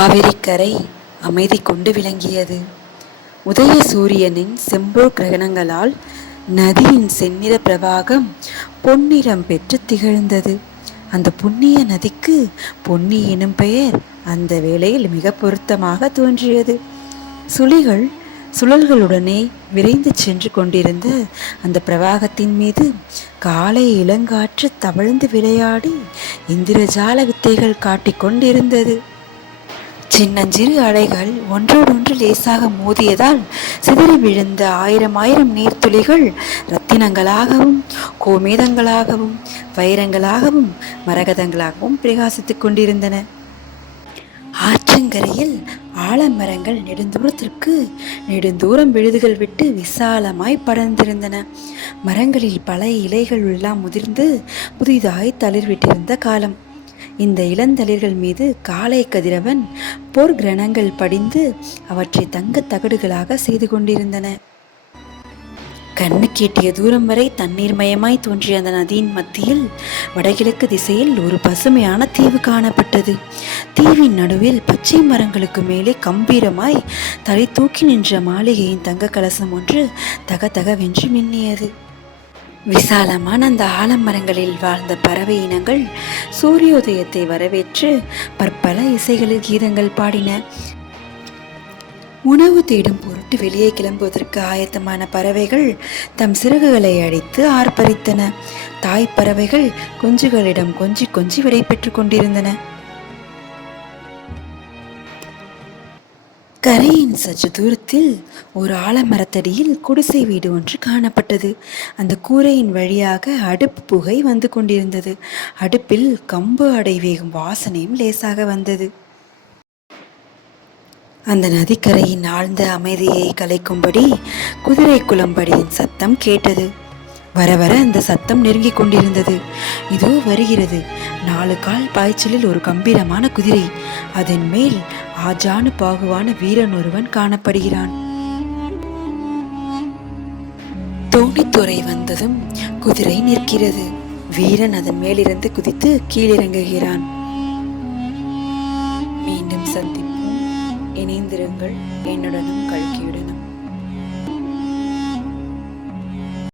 காவிரி கரை அமைதி கொண்டு விளங்கியது. உதய சூரியனின் செம்பொற் கிரணங்களால் நதியின் செந்நிற பிரவாகம் பொன்னிறம் பெற்று திகழ்ந்தது. அந்த புண்ணிய நதிக்கு பொன்னி எனும் பெயர் அந்த வேளையில் மிக பொருத்தமாக தோன்றியது. சுழிகள் சுழல்களுடனே விரைந்து சென்று கொண்டிருந்த அந்த பிரவாகத்தின் மீது காலை இளங்காற்று தவழ்ந்து விளையாடி இந்திரஜால வித்தைகள் காட்டிக் கொண்டிருந்தது. சின்னஞ்சிறு அலைகள் ஒன்றோடொன்று லேசாக மோதியதால் சிதறி விழுந்த ஆயிரம் ஆயிரம் நீர்த்துளிகள் இரத்தினங்களாகவும் கோமேதங்களாகவும் வைரங்களாகவும் மரகதங்களாகவும் பிரகாசித்துக் கொண்டிருந்தன. ஆற்றங்கரையில் ஆலமரங்கள் நெடுந்தூரம் விழுதுகள் விட்டு விசாலமாய் படர்ந்திருந்தன. மரங்களில் பல இலைகள் எல்லாம் முதிர்ந்து புதிதாய் தளிர்விட்டிருந்த காலம். இந்த இளந்தளிர்கள் மீது காலை கதிரவன் போர் கிரணங்கள் படிந்து அவற்றை தங்க தகடுகளாக செய்து கொண்டிருந்தன. கண்ணு கேட்டிய தூரம் வரை தண்ணீர் மயமாய் தோன்றிய அந்த நதியின் மத்தியில் வடகிழக்கு திசையில் ஒரு பசுமையான தீவு காணப்பட்டது. தீவின் நடுவில் பச்சை மரங்களுக்கு மேலே கம்பீரமாய் தலை தூக்கி நின்ற மாளிகையின் தங்க கலசம் ஒன்று தக தகவென்று மின்னியது. விசாலமான அந்த ஆலமரங்களில் வாழ்ந்த பறவை இனங்கள் சூரியோதயத்தை வரவேற்று பற்பல இசைகளில் கீதங்கள் பாடின. உணவு தேடும் பொருட்டு வெளியே கிளம்புவதற்கு ஆயத்தமான பறவைகள் தம் சிறகுகளை அடித்து ஆர்ப்பரித்தன. தாய் பறவைகள் குஞ்சுகளிடம் கொஞ்சி கொஞ்சி விடை பெற்று கொண்டிருந்தன. கரையின் சற்று தூரத்தில் ஒரு ஆலமரத்தடியில் குடிசை வீடு ஒன்று காணப்பட்டது. அந்த கூரையின் வழியாக அடுப்பு புகை வந்து கொண்டிருந்தது. அடுப்பில் கம்பு அடை வேகும் வாசனையும் லேசாக வந்தது. அந்த நதிக்கரையின் ஆழ்ந்த அமைதியை கலைக்கும்படி குதிரை குளம்படியின் சத்தம் கேட்டது. வர வர அந்த சத்தம் நெருங்கிக் கொண்டிருந்தது. இதோ வருகிறது. 4 கால் பாய்ச்சலில் ஒரு கம்பீரமான குதிரை. அதன் மேல் ஆஜானு பாகுவான வீரன் ஒருவன் காணப்படுகிறான். தோணித்துறை வந்ததும் குதிரை நிற்கிறது. வீரன் அதன் மேலிருந்து குதித்து கீழிறங்குகிறான். மீண்டும் சந்திப்போம். இணைந்திருங்கள். என்னுடனும் கல்கியுடன்.